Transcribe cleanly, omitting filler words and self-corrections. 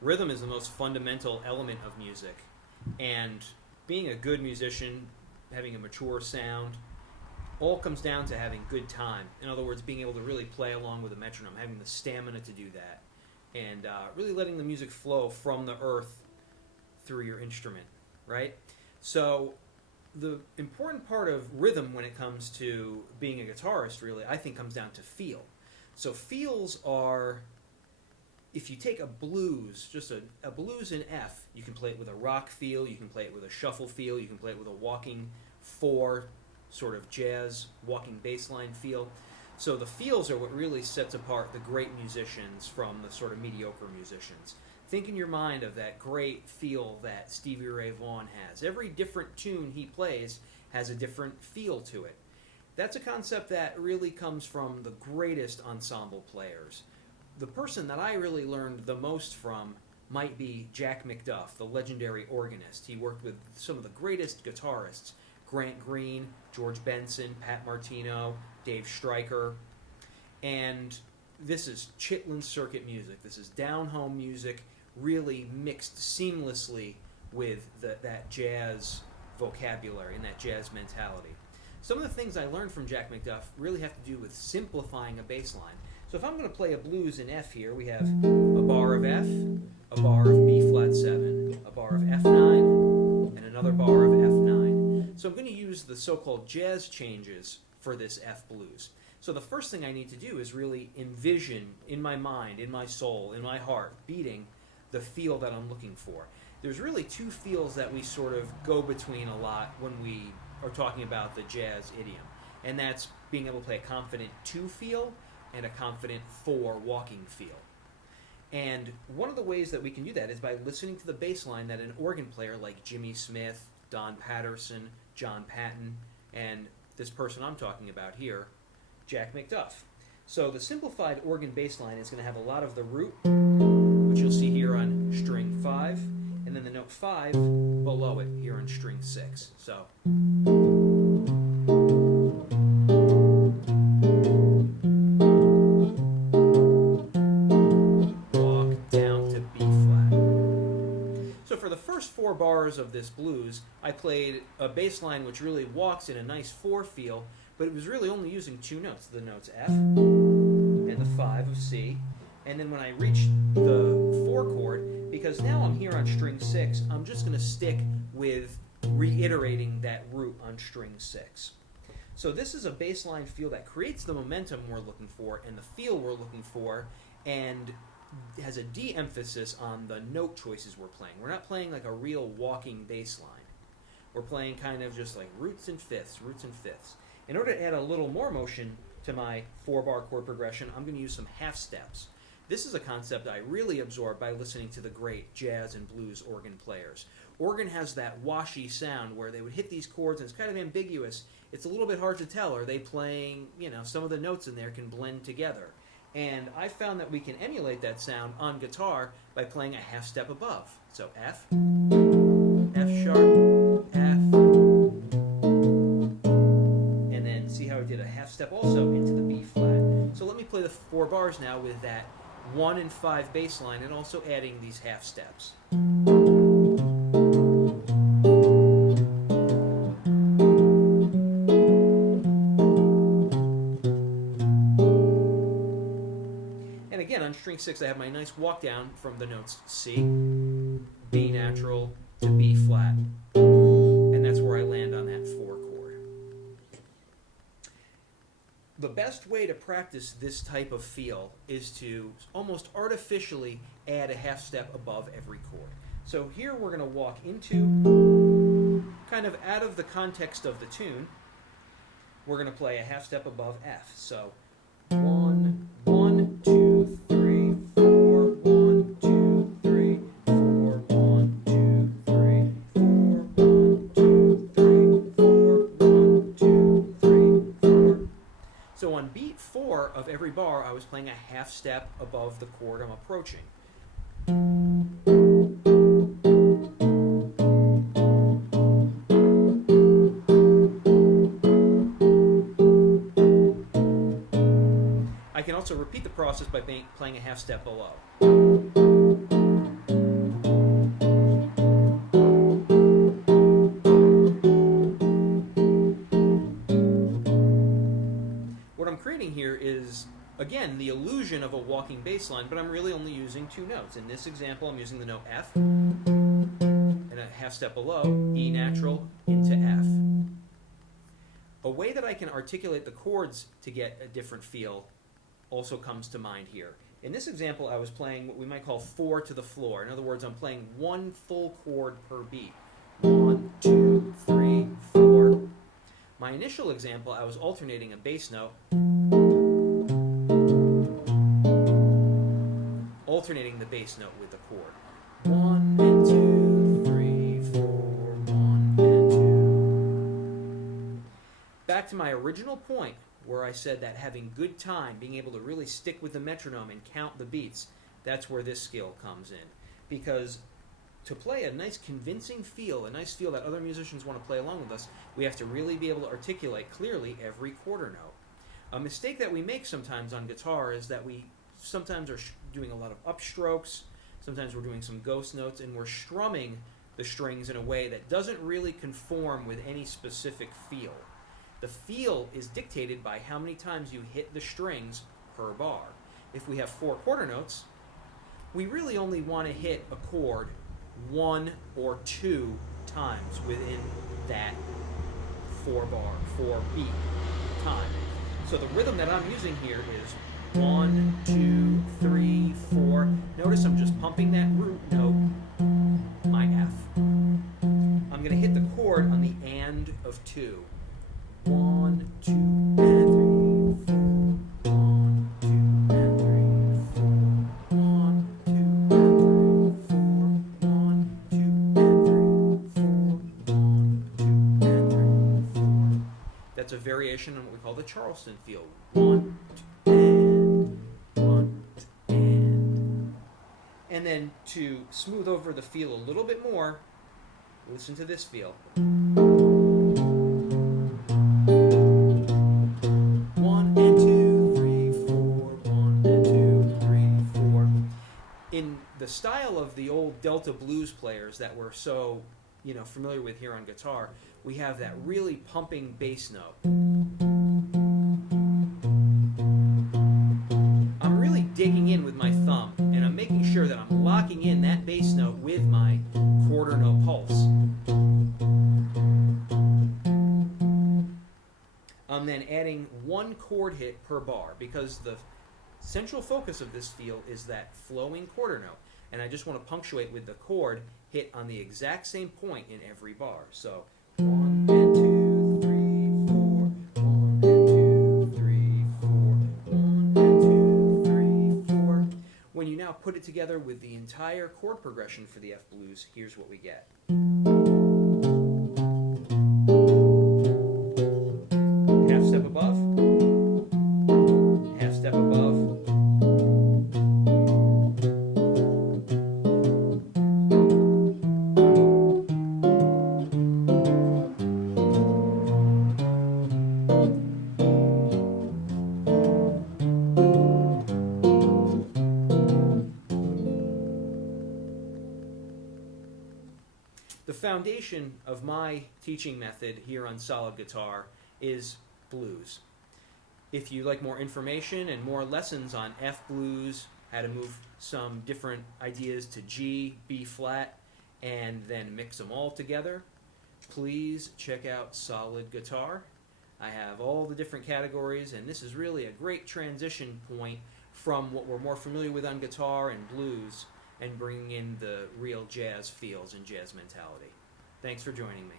rhythm is the most fundamental element of music. And being a good musician, having a mature sound, all comes down to having good time. In other words, being able to really play along with a metronome, having the stamina to do that, and really letting the music flow from the earth through your instrument, right? So the important part of rhythm when it comes to being a guitarist, really, I think comes down to feel. So feels are, if you take a blues, just a blues in F, you can play it with a rock feel, you can play it with a shuffle feel, you can play it with a walking four sort of jazz, walking bassline feel. So the feels are what really sets apart the great musicians from the sort of mediocre musicians. Think in your mind of that great feel that Stevie Ray Vaughan has. Every different tune he plays has a different feel to it. That's a concept that really comes from the greatest ensemble players. The person that I really learned the most from might be Jack McDuff, the legendary organist. He worked with some of the greatest guitarists, Grant Green, George Benson, Pat Martino, Dave Stryker. And this is Chitlin circuit music. This is down-home music, really mixed seamlessly with that jazz vocabulary and that jazz mentality. Some of the things I learned from Jack McDuff really have to do with simplifying a bass line. So if I'm going to play a blues in F here, we have a bar of F, a bar of B flat 7, a bar of F9, and another bar of F9. So I'm going to use the so-called jazz changes for this F blues. So the first thing I need to do is really envision in my mind, in my soul, in my heart, beating the feel that I'm looking for. There's really two feels that we sort of go between a lot when we are talking about the jazz idiom. And that's being able to play a confident 2 feel and a confident 4 walking feel. And one of the ways that we can do that is by listening to the bass line that an organ player like Jimmy Smith, Don Patterson, John Patton, and this person I'm talking about here, Jack McDuff. So the simplified organ bass line is going to have a lot of the root, which you'll see here on string 5, and then the note 5 below it here on string 6. So walk down to B flat. So for the first 4 bars of this blues, I played a bass line which really walks in a nice 4 feel, but it was really only using 2 notes, the notes F and the 5 of C. And then when I reached the 4 chord, because now I'm here on string 6, I'm just going to stick with reiterating that root on string 6. So this is a bass line feel that creates the momentum we're looking for and the feel we're looking for, and has a de-emphasis on the note choices we're playing. We're not playing like a real walking bass line. We're playing kind of just like roots and fifths, roots and fifths. In order to add a little more motion to my 4-bar chord progression, I'm going to use some half steps. This is a concept I really absorbed by listening to the great jazz and blues organ players. Organ has that washy sound where they would hit these chords and it's kind of ambiguous. It's a little bit hard to tell. Are they playing, some of the notes in there can blend together. And I found that we can emulate that sound on guitar by playing a half step above. So F, F sharp, F, how I did a half step also into the B flat. So let me play the 4 bars now with that 1 and 5 bass line and also adding these half steps. And again, on string 6, I have my nice walk down from the notes C, B natural to B flat. And that's where I land on that 4 chord. The best way to practice this type of feel is to almost artificially add a half step above every chord. So here we're going to walk into, kind of out of the context of the tune, we're going to play a half step above F. So 1, 1, 2, 3, 4, 1, 2, 3, 4, 1, 2, 3, 4, 1, 2, 3, 4, 1, 2, 3, 4. So on beat 4 of every bar, I was playing a half step above the chord I'm approaching. I can also repeat the process by playing a half step below. version of a walking bass line, but I'm really only using 2 notes. In this example, I'm using the note F, and a half step below, E natural into F. A way that I can articulate the chords to get a different feel also comes to mind here. In this example, I was playing what we might call 4 to the floor. In other words, I'm playing 1 full chord per beat. 1, 2, 3, 4. My initial example, I was alternating a bass note, alternating the bass note with the chord. 1 and 2, 3, 4, 1 and 2. Back to my original point, where I said that having good time, being able to really stick with the metronome and count the beats, that's where this skill comes in. Because to play a nice convincing feel, a nice feel that other musicians want to play along with us, we have to really be able to articulate clearly every quarter note. A mistake that we make sometimes on guitar is that we sometimes are doing a lot of upstrokes, sometimes we're doing some ghost notes, and we're strumming the strings in a way that doesn't really conform with any specific feel. The feel is dictated by how many times you hit the strings per bar. If we have 4 quarter notes, we really only want to hit a chord 1 or 2 times within that 4 beat time. So the rhythm that I'm using here is 1, 2, 3, 4. Notice I'm just pumping that root note, my F. I'm going to hit the chord on the and of 2. 1, 2, and 3, 4. 1, 2, and 3, 4. 1, 2, and 3, 4. 1, 2, and 3, 4. 1, 2, and 3, 4. That's a variation on what we call the Charleston Field. 1, 2, and 1, 2, and. And then to smooth over the feel a little bit more, listen to this feel. In the style of the old Delta blues players that we're so, familiar with here on guitar, we have that really pumping bass note. I'm really digging in with my thumb, and I'm making sure that I'm locking in that bass note with my quarter note pulse. I'm then adding 1 chord hit per bar, because the central focus of this feel is that flowing quarter note, and I just want to punctuate with the chord hit on the exact same point in every bar. So 1 and 2, 3, 4, 1 and 2, 3, 4, 1 and 2, 3, 4. When you now put it together with the entire chord progression for the F blues, here's what we get. Half step above, half step above. The foundation of my teaching method here on Solid Guitar is blues. If you like more information and more lessons on F blues, how to move some different ideas to G, B flat, and then mix them all together, please check out Solid Guitar. I have all the different categories, and this is really a great transition point from what we're more familiar with on guitar and blues, and bringing in the real jazz feels and jazz mentality. Thanks for joining me.